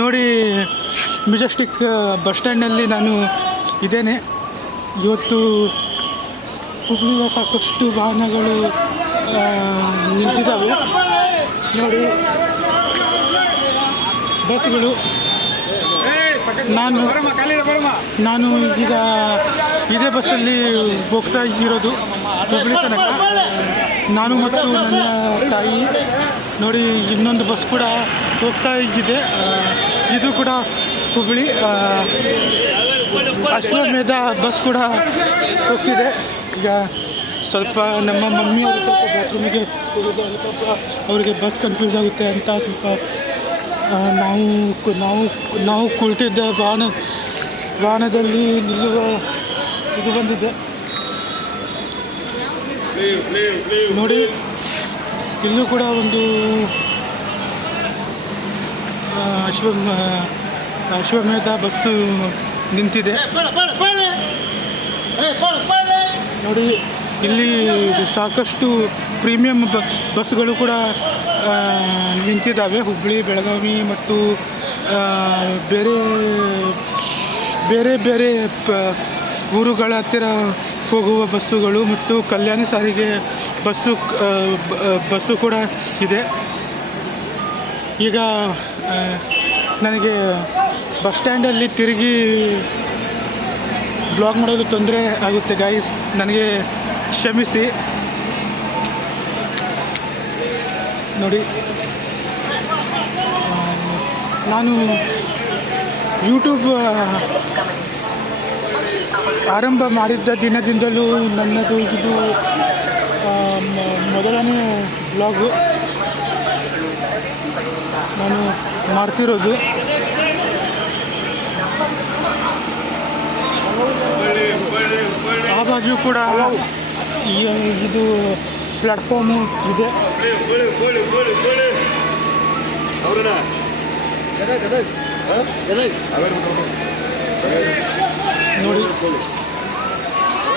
ನೋಡಿ, Majestic bus ಸ್ಟ್ಯಾಂಡ್ನಲ್ಲಿ ನಾನು ಇದ್ದೇನೆ. ಇವತ್ತು ಹುಬ್ಳಿಯ ಸಾಕಷ್ಟು ವಾಹನಗಳು ನಿಂತಿದ್ದಾವೆ ನೋಡಿ, ಬಸ್ಗಳು. ನಾನು ಈಗ ಇದೇ ಬಸ್ಸಲ್ಲಿ ಹೋಗ್ತಾ ಇರೋದು ಹುಬ್ಳಿ ತನಕ. ನಾನು ಮತ್ತು ನನ್ನ ತಾಯಿ ನೋಡಿ, ಇನ್ನೊಂದು ಬಸ್ ಕೂಡ ಹೋಗ್ತಾ ಇದೆ. ಇದು ಕೂಡ ಹುಬ್ಳಿ. ಅಶ್ವಮೇಧ ಬಸ್ ಕೂಡ ಹೋಗ್ತಿದೆ. ಈಗ ಸ್ವಲ್ಪ ನಮ್ಮ ಮಮ್ಮಿಯವರು ಸ್ವಲ್ಪ ಬಾತ್ರೂಮಿಗೆ ಹೋಗಿದ್ದಾರೆ. ಸ್ವಲ್ಪ ಅವರಿಗೆ ಬಸ್ ಕನ್ಫ್ಯೂಸ್ ಆಗುತ್ತೆ ಅಂತ ಸ್ವಲ್ಪ ನಾವು ಕುಳಿತಿದ್ದ ವಾಹನದಲ್ಲಿ ನಿಲ್ಲುವ ಇದು ಬಂದಿದೆ ನೋಡಿ. ಇಲ್ಲೂ ಕೂಡ ಒಂದು ಅಶ್ವಮೇಧ ಬಸ್ಸು ನಿಂತಿದೆ ನೋಡಿ. ಇಲ್ಲಿ ಸಾಕಷ್ಟು ಪ್ರೀಮಿಯಂ ಬಸ್ಗಳು ಕೂಡ ನಿಂತಿದ್ದಾವೆ. ಹುಬ್ಬಳ್ಳಿ, ಬೆಳಗಾವಿ ಮತ್ತು ಬೇರೆ ಬೇರೆ ಊರುಗಳ ಹತ್ತಿರ ಹೋಗುವ ಬಸ್ಸುಗಳು ಮತ್ತು ಕಲ್ಯಾಣಿ ಸಾರಿಗೆ ಬಸ್ಸು ಕೂಡ ಇದೆ. ಈಗ ನನಗೆ ಬಸ್ ಸ್ಟ್ಯಾಂಡಲ್ಲಿ ತಿರುಗಿ ಬ್ಲಾಗ್ ಮಾಡೋದು ತೊಂದರೆ ಆಗುತ್ತೆ ಗಾಯ್ಸ್, ನನಗೆ ಕ್ಷಮಿಸಿ ನೋಡಿ. ನಾನು ಯೂಟ್ಯೂಬ್ ಆರಂಭ ಮಾಡಿದ್ದ ದಿನದಿಂದಲೂ ನನ್ನದು ಇದು ಮೊದಲನೇ ಬ್ಲಾಗು ನಾನು ಮಾಡ್ತಿರೋದು. ಆ ಬಾಜು ಕೂಡ ಇದು ಪ್ಲಾಟ್ಫಾರ್ಮು ಇದೆ ನೋಡಿ.